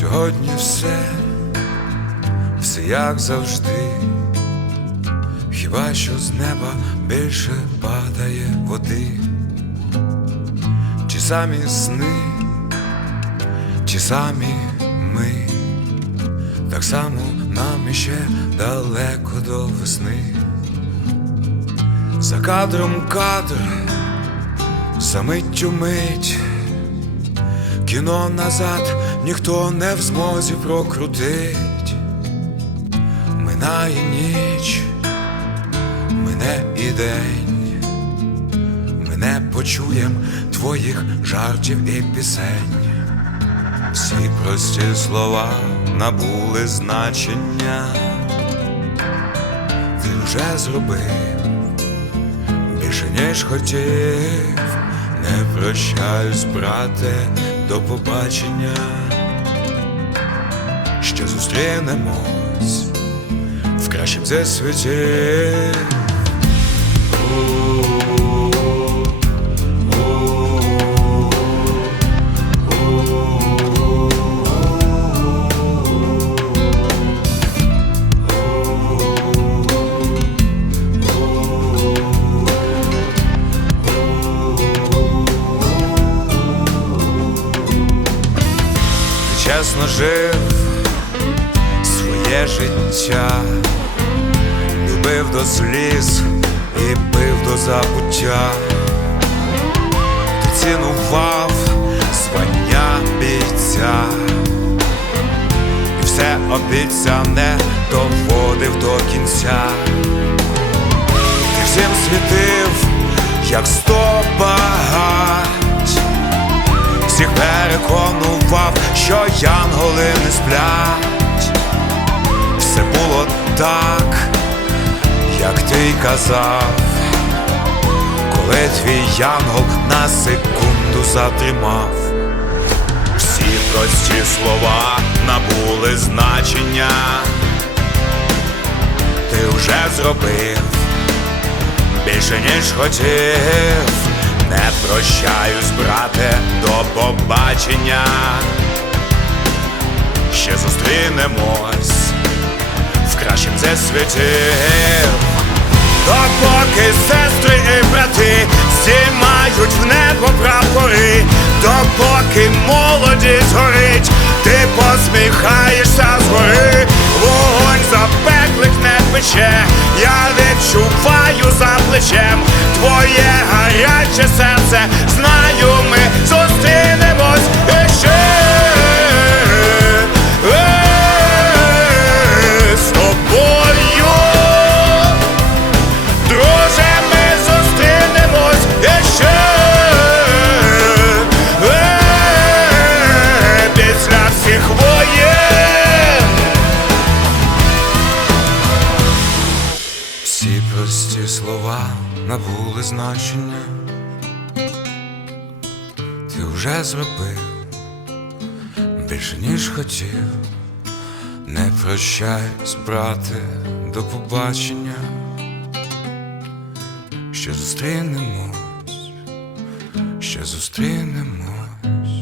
сьогодні все, все як завжди, хіба що з неба більше падає води, чи самі сни, чи самі ми, так само нам іще далеко до весни. За кадром кадр, за миттю мить. Кіно назад ніхто не в змозі прокрутить. Минає ніч, мине і день, ми не почуєм твоїх жартів і пісень. Всі прості слова набули значення. Ти вже зробив більше ніж хотів, не прощаюсь, брате, до побачення. Ще зустрінемось в кращім зі світі. Ти чесно жив своє життя, любив до сліз і пив до забуття. Ти цінував звання бійця, і все обіцяне доводив до кінця. Ти всім світив, як сто багать всіх переконував, що янголи не сплять. Все було так, як ти казав, коли твій янгол на секунду затримав. Всі прості слова набули значення. Ти вже зробив більше ніж хотів. Не прощаюсь, брате, до побачення. В кращім світів. Допоки сестри і брати здіймають в небо прапори, допоки молодість горить, ти посміхаєшся згори, вогонь запеклих не пече, я відчуваю за плечем твоє гаряче серце, знаю, ми зустрінемось набули значення. Ти вже зробив більше ніж хотів. Не прощаюсь, брате, до побачення. Ще зустрінемось, ще зустрінемось.